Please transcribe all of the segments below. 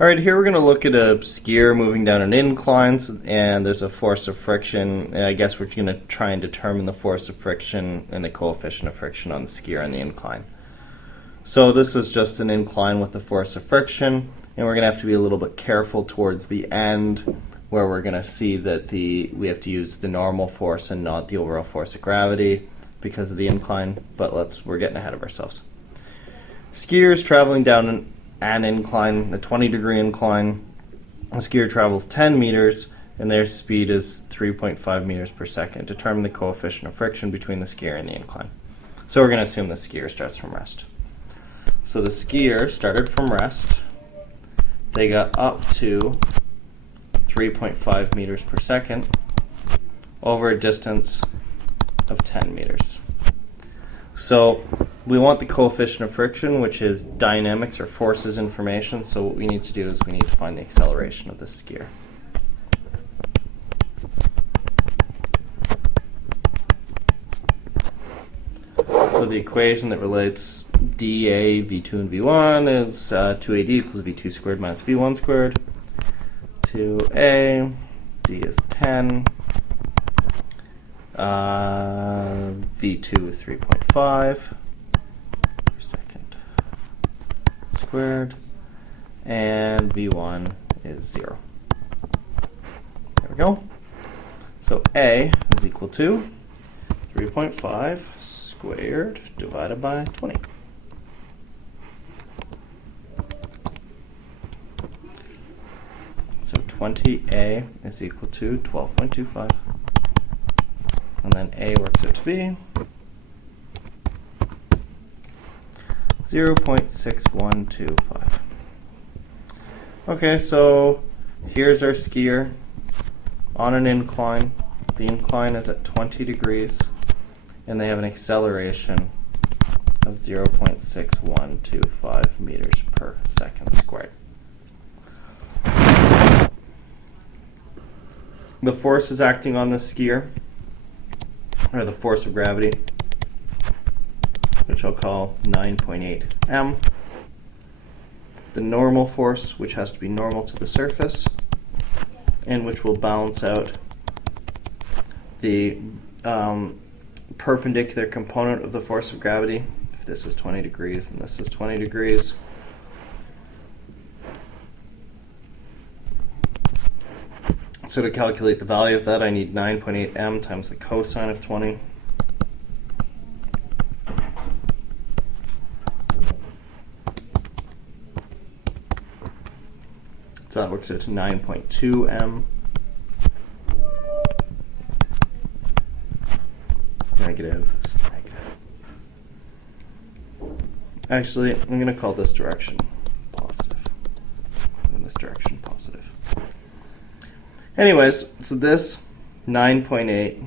All right, here we're going to look at a skier moving down an incline, and there's a force of friction. And I guess we're going to try and determine the force of friction and the coefficient of friction on the skier on the incline. So this is just an incline with the force of friction, and we're going to have to be a little bit careful towards the end where we're going to see that we have to use the normal force and not the overall force of gravity because of the incline, but we're getting ahead of ourselves. Skiers traveling down an incline, a 20-degree incline. The skier travels 10 meters and their speed is 3.5 meters per second. Determine the coefficient of friction between the skier and the incline. So we're going to assume the skier starts from rest. So the skier started from rest. They got up to 3.5 meters per second over a distance of 10 meters. So we want the coefficient of friction, which is dynamics or forces information. So what we need to do is we need to find the acceleration of the skier. So the equation that relates dA, V2, and V1 is 2AD equals V2 squared minus V1 squared. 2A, D is 10. V2 is 3.5 per second squared, and V1 is 0. There we go. So A is equal to 3.5 squared divided by 20. So 20A is equal to 12.25. And then A works out to be 0.6125. Okay, so here's our skier on an incline. The incline is at 20 degrees, and they have an acceleration of 0.6125 meters per second squared. The force is acting on the skier, or the force of gravity, which I'll call 9.8 m. The normal force, which has to be normal to the surface, and which will balance out the perpendicular component of the force of gravity. If this is 20 degrees and this is 20 degrees. So to calculate the value of that, I need 9.8 m times the cosine of 20. So that works out to 9.2 m. Negative. This is negative. Actually, I'm going to call this direction positive, and this direction positive. Anyways, so this 9.8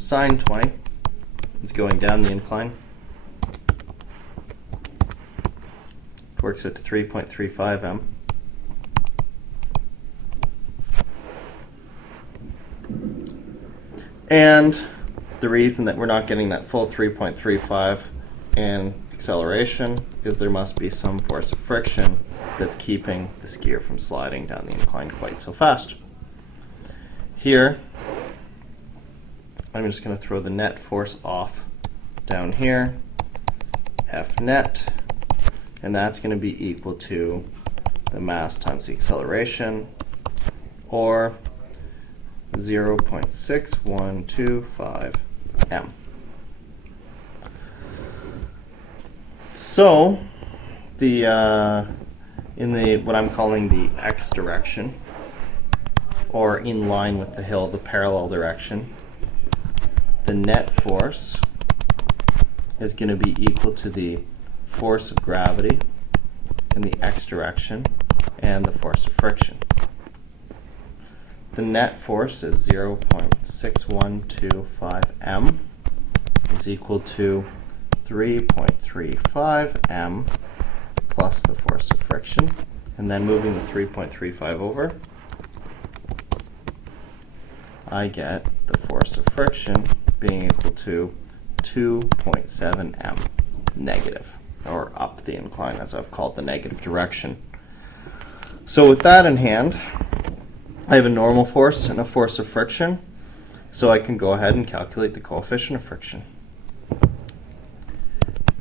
sine 20 is going down the incline. Works out to 3.35 m. And the reason that we're not getting that full 3.35 in acceleration is there must be some force of friction that's keeping the skier from sliding down the incline quite so fast. Here, I'm just going to throw the net force off down here, F net, and that's going to be equal to the mass times the acceleration, or 0.6125 m. So in what I'm calling the x direction, or in line with the hill, the parallel direction, the net force is going to be equal to the force of gravity in the x direction and the force of friction. The net force is 0.6125 m is equal to 3.35 m plus the force of friction, and then moving the 3.35 over, I get the force of friction being equal to 2.7 m negative. or up the incline, as I've called the negative direction. So with that in hand, I have a normal force and a force of friction, so I can go ahead and calculate the coefficient of friction.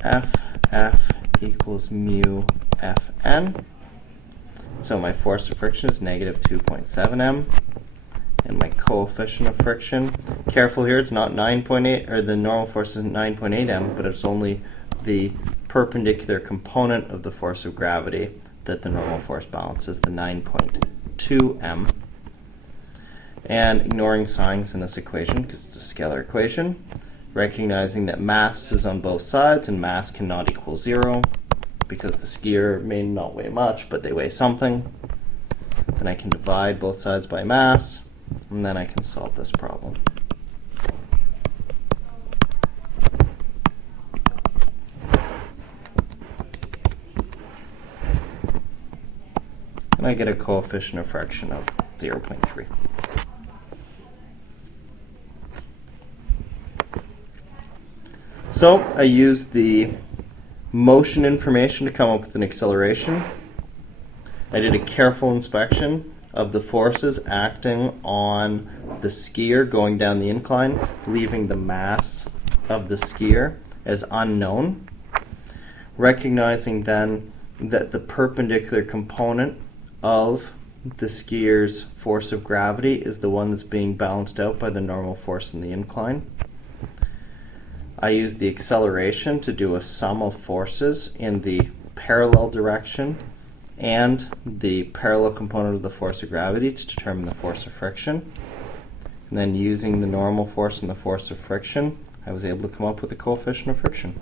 Ff equals mu Fn. So my force of friction is negative 2.7 m. And my coefficient of friction, careful here, it's not 9.8, or the normal force isn't 9.8 m, but it's only the perpendicular component of the force of gravity that the normal force balances, the 9.2 m. And ignoring signs in this equation, because it's a scalar equation, recognizing that mass is on both sides and mass cannot equal 0, because the skier may not weigh much, but they weigh something. Then I can divide both sides by mass, and then I can solve this problem. And I get a coefficient of friction of 0.3. So I used the motion information to come up with an acceleration. I did a careful inspection of the forces acting on the skier going down the incline, leaving the mass of the skier as unknown, recognizing then that the perpendicular component of the skier's force of gravity is the one that's being balanced out by the normal force in the incline. I used the acceleration to do a sum of forces in the parallel direction and the parallel component of the force of gravity to determine the force of friction. And then using the normal force and the force of friction, I was able to come up with the coefficient of friction.